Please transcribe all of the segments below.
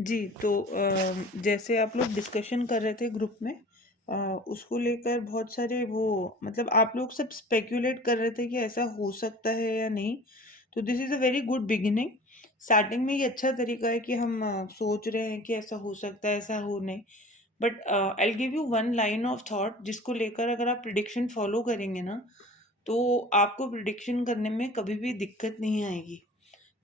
जी, तो जैसे आप लोग डिस्कशन कर रहे थे ग्रुप में, उसको लेकर बहुत सारे वो मतलब आप लोग सब स्पेक्युलेट कर रहे थे कि ऐसा हो सकता है या नहीं। तो this is a very good beginning. Starting में ये अच्छा तरीका है कि हम सोच रहे हैं कि ऐसा हो सकता है, ऐसा हो नहीं। But I will give you one line of thought जिसको लेकर अगर आप प्रिडिक्शन फॉलो करेंगे ना, तो आपको प्रिडिक्शन करने में कभी भी दिक्कत नहीं आएगी।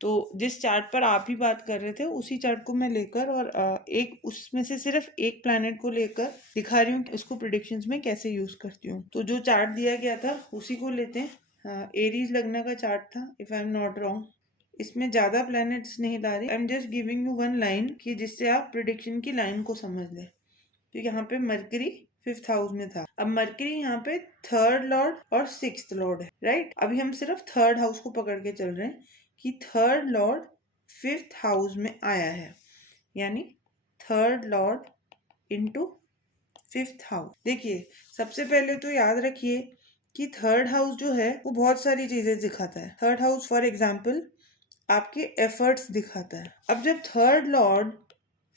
तो जिस चार्ट पर आप ही बात कर रहे थे उसी चार्ट को मैं लेकर और एक उसमें से सिर्फ एक प्लैनेट को लेकर दिखा रही हूँ कि उसको प्रिडिक्शंस में कैसे यूज करती हूँ। तो जो चार्ट दिया गया था उसी को लेते हैं। एरीज लगना का चार्ट था, if I am not wrong. इसमें ज्यादा प्लैनेट्स नहीं ला रही, I am just giving you one line कि जिससे आप प्रिडिक्शन की लाइन को समझ ले। तो यहाँ पे मरकरी 5th हाउस में था। अब मरकरी यहाँ पे 3rd लॉर्ड और 6th लॉर्ड है, राइट। अभी हम सिर्फ 3rd हाउस को पकड़ के चल रहे हैं कि 3rd लॉर्ड 5th हाउस में आया है, यानी 3rd Lord into 5th house. देखिए, सबसे पहले तो याद रखिए कि 3rd हाउस जो है वो बहुत सारी चीजें दिखाता है। 3rd हाउस फॉर एग्जाम्पल आपके एफर्ट्स दिखाता है। अब जब 3rd लॉर्ड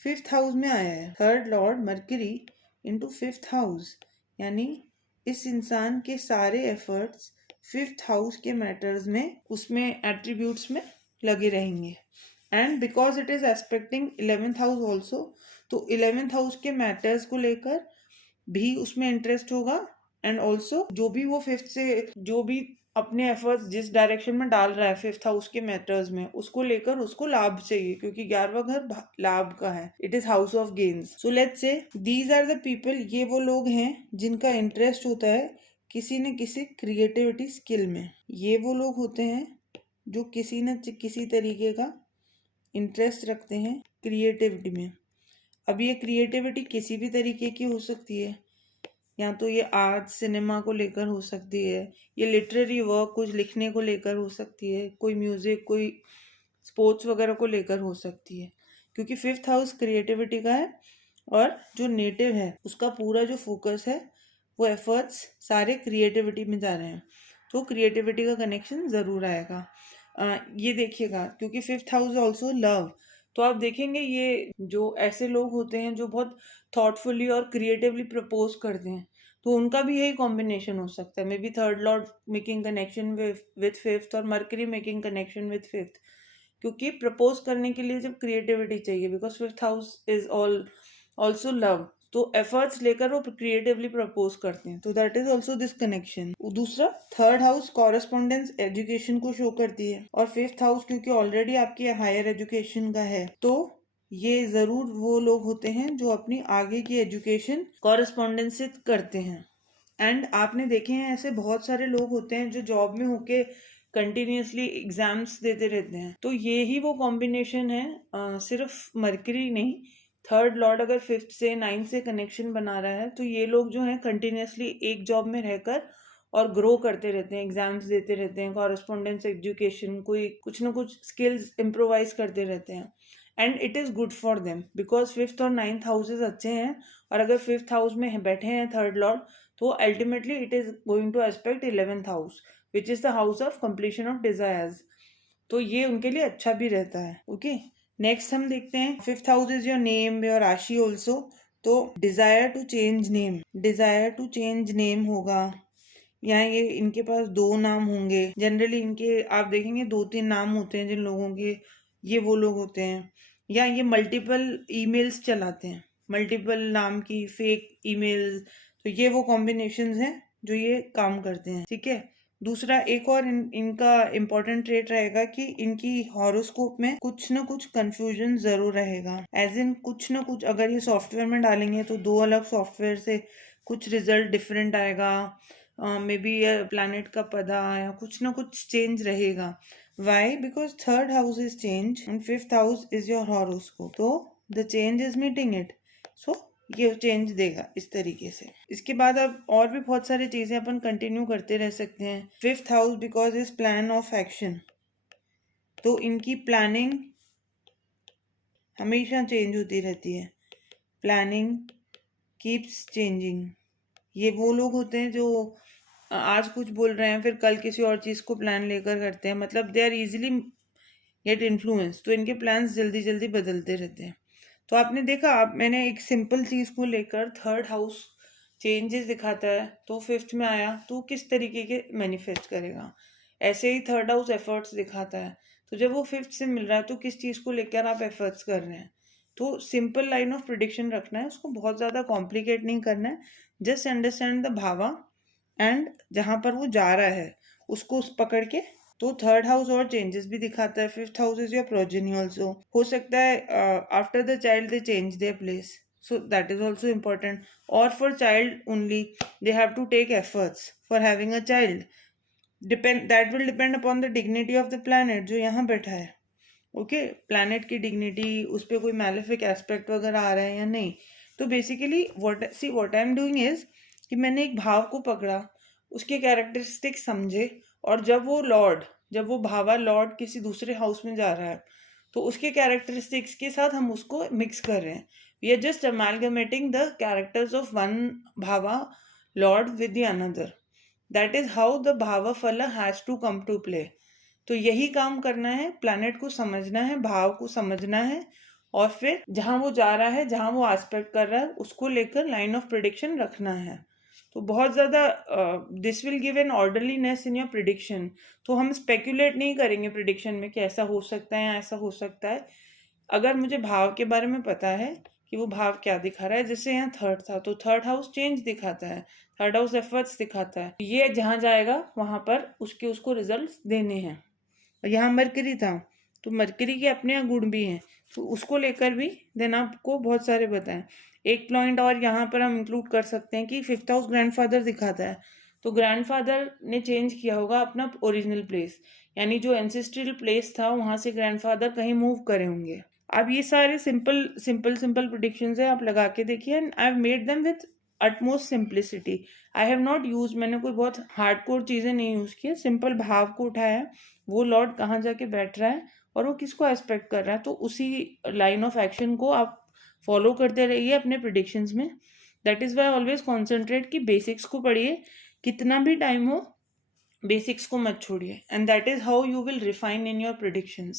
5th हाउस में आया है, 3rd Lord mercury into 5th house, यानी इस इंसान के सारे एफर्ट्स 5th हाउस के मैटर्स में, उसमें एट्रीब्यूट्स में लगे रहेंगे। And because it is expecting 11th house also, तो 11th हाउस के मैटर्स को लेकर भी उसमें इंटरेस्ट होगा। एंड ऑल्सो जो भी वो 5th से जो भी अपने एफर्ट्स जिस डायरेक्शन में डाल रहा है 5th हाउस के मैटर्स में, उसको लेकर उसको लाभ चाहिए, क्योंकि 11वां घर लाभ का है। It is house of gains. So let's say these are the people, ये वो लोग हैं जिनका इंटरेस्ट होता है किसी न किसी क्रिएटिविटी स्किल में। ये वो लोग होते हैं जो किसी न किसी तरीके का इंटरेस्ट रखते हैं क्रिएटिविटी में। अब ये क्रिएटिविटी किसी भी तरीके की हो सकती है, या तो ये आर्ट सिनेमा को लेकर हो सकती है, ये लिटरेरी वर्क कुछ लिखने को लेकर हो सकती है, कोई म्यूजिक, कोई स्पोर्ट्स वगैरह को लेकर हो सकती है, क्योंकि 5th हाउस क्रिएटिविटी का है और जो नेटिव है उसका पूरा जो फोकस है वो एफर्ट्स सारे क्रिएटिविटी में जा रहे हैं। तो क्रिएटिविटी का कनेक्शन ज़रूर आएगा। ये देखिएगा, क्योंकि 5th हाउस ऑल्सो लव, तो आप देखेंगे ये जो ऐसे लोग होते हैं जो बहुत थॉटफुली और क्रिएटिवली प्रपोज करते हैं, तो उनका भी यही कॉम्बिनेशन हो सकता है। May be 3rd Lord making connection with 5th और mercury making connection with 5th, क्योंकि प्रपोज करने के लिए जब क्रिएटिविटी चाहिए, because 5th house is also love, तो एफर्ट्स लेकर वो क्रिएटिवली प्रपोज करते हैं। तो that is also this connection. दूसरा, 3rd हाउस कॉरेस्पॉन्डेंस एजुकेशन को शो करती है, और 5th हाउस क्योंकि ऑलरेडी आपकी हायर एजुकेशन का है, तो ये जरूर वो लोग होते हैं जो अपनी आगे की एजुकेशन कॉरेस्पॉन्डेंस से करते हैं। एंड आपने देखे हैं ऐसे बहुत सारे लोग होते हैं जो जॉब में होके कंटिन्यूसली एग्जाम्स देते रहते हैं। तो ये ही वो कॉम्बिनेशन है, सिर्फ मरकरी नहीं, 3rd लॉर्ड अगर 5th से 9th से कनेक्शन बना रहा है, तो ये लोग जो हैं कंटिन्यूसली एक जॉब में रहकर और ग्रो करते रहते हैं, एग्जाम्स देते रहते हैं, कॉरेस्पॉन्डेंस एजुकेशन, कोई कुछ ना कुछ स्किल्स इम्प्रोवाइज करते रहते हैं। And it is good for them, because 5th और 9th हाउसेज अच्छे हैं, और अगर 5th हाउस में बैठे हैं 3rd लॉर्ड, तो ultimately it is going to aspect 11th house, which is the house of completion of desires. तो ये उनके लिए अच्छा भी रहता है। ओके, नेक्स्ट हम देखते हैं 5th house is your name, your rashi also. तो desire to change name, desire to change name होगा। यहाँ ये इनके पास 2 नाम होंगे जनरली, इनके आप देखेंगे 2-3 नाम होते हैं जिन लोगों के, ये वो लोग होते हैं। या ये मल्टीपल ईमेल्स चलाते हैं, मल्टीपल नाम की फेक ईमेल्स। तो ये वो कॉम्बिनेशंस हैं जो ये काम करते हैं, ठीक है। दूसरा, एक और इनका इम्पोर्टेंट ट्रेट रहेगा कि इनकी हॉरोस्कोप में कुछ ना कुछ कंफ्यूजन जरूर रहेगा। एज इन कुछ ना कुछ, अगर ये सॉफ्टवेयर में डालेंगे तो 2 अलग सॉफ्टवेयर से कुछ रिजल्ट डिफरेंट आएगा। मे बी प्लैनेट का पता या कुछ ना कुछ चेंज रहेगा। Why? Because 3rd house is change and 5th house is your horoscope, तो the change is meeting it. So ये चेंज देगा इस तरीके से। इसके बाद अब और भी बहुत सारी चीजें अपन कंटिन्यू करते रह सकते हैं। 5th house because is plan of action, तो इनकी प्लानिंग हमेशा चेंज होती रहती है। Planning keeps changing. ये वो लोग होते हैं जो आज कुछ बोल रहे हैं फिर कल किसी और चीज को प्लान लेकर करते हैं, मतलब they are easily get influence, तो इनके प्लान्स जल्दी जल्दी बदलते रहते हैं। तो आपने देखा, आप मैंने एक सिंपल चीज़ को लेकर थर्ड हाउस चेंजेस दिखाता है, तो फिफ्थ में आया तो किस तरीके के मैनिफेस्ट करेगा। ऐसे ही थर्ड हाउस एफर्ट्स दिखाता है, तो जब वो फिफ्थ से मिल रहा है तो किस चीज़ को लेकर आप एफर्ट्स कर रहे हैं। तो सिंपल लाइन ऑफ प्रिडिक्शन रखना है, उसको बहुत ज़्यादा कॉम्प्लिकेट नहीं करना है। Just understand the bhava and जहाँ पर वो जा रहा है उसको उस पकड़ के। तो थर्ड हाउस और चेंजेस भी दिखाता है। Fifth house is your progeny also. हो सकता है after the child they change their place, so that is also important. Or for child only, they have to take efforts for having a child. That will depend upon the dignity of the planet जो यहाँ बैठा है। Okay, planet की dignity, उस पर कोई malefic aspect वगैरह आ रहा है या नहीं। तो basically what I am doing is कि मैंने एक भाव को पकड़ा, उसके कैरेक्टरिस्टिक्स समझे, और जब वो भावा लॉर्ड किसी दूसरे हाउस में जा रहा है तो उसके कैरेक्टरिस्टिक्स के साथ हम उसको मिक्स कर रहे हैं। We are just amalgamating the characters of one bhava lord with the another. That is how the bhava phala has to come to play. तो यही काम करना है, प्लैनेट को समझना है, भाव को समझना है, और फिर जहाँ वो जा रहा है, जहाँ वो एस्पेक्ट कर रहा है, उसको लेकर लाइन ऑफ प्रिडिक्शन रखना है। तो बहुत ज़्यादा this will give an orderliness in your prediction. तो हम स्पेक्यूलेट नहीं करेंगे प्रिडिक्शन में कि ऐसा हो सकता है या ऐसा हो सकता है। अगर मुझे भाव के बारे में पता है कि वो भाव क्या दिखा रहा है, जैसे यहाँ थर्ड था तो थर्ड हाउस चेंज दिखाता है, थर्ड हाउस एफर्ट्स दिखाता है, ये जहाँ जाएगा वहाँ पर उसको रिजल्ट्स देने हैं। यहाँ मरकरी था तो मरकरी के अपने गुण भी हैं, तो उसको लेकर भी देन आपको बहुत सारे बताएं। एक पॉइंट और यहाँ पर हम इंक्लूड कर सकते हैं कि फिफ्थ हाउस ग्रैंडफादर दिखाता है, तो ग्रैंडफादर ने चेंज किया होगा अपना ओरिजिनल प्लेस, यानी जो एंसेस्ट्रल प्लेस था वहाँ से ग्रैंडफादर कहीं मूव करे होंगे। अब ये सारे सिंपल प्रिडिक्शंस है, आप लगा के देखिए, and I have made them with utmost simplicity. I have not use, मैंने कोई बहुत हार्डकोर चीज़ें नहीं यूज़ की, सिंपल भाव को उठाया, वो लॉर्ड कहाँ जाके बैठ रहा है और वो किसको एस्पेक्ट कर रहा है, तो उसी लाइन ऑफ एक्शन को आप फॉलो करते रहिए अपने प्रिडिक्शंस में। That is why always concentrate कि बेसिक्स को पढ़िए, कितना भी टाइम हो बेसिक्स को मत छोड़िए, and that is how you will refine in your predictions.